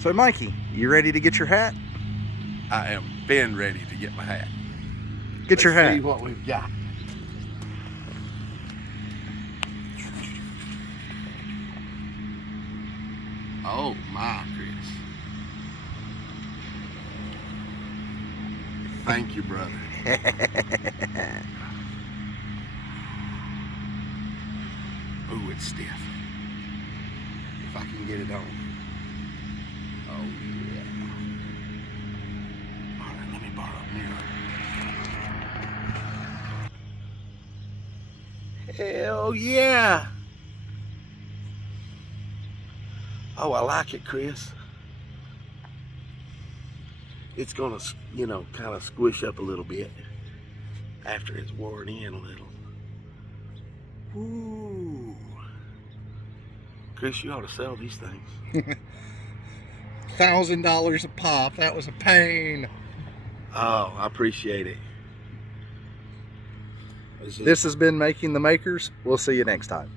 So Mikey, you ready to get your hat? I am been ready to get my hat. Get your hat. Let's see what we've got. Oh my, Chris. Thank you, brother. Ooh, it's stiff. If I can get it on. Oh yeah. All right, let me borrow a mirror. Hell yeah. Oh, I like it, Chris. It's gonna, you know, kind of squish up a little bit after it's worn in a little. Ooh. Chris, you ought to sell these things. $1,000 a pop. That was a pain. Oh, I appreciate it. This has been Making the Makers. We'll see you next time.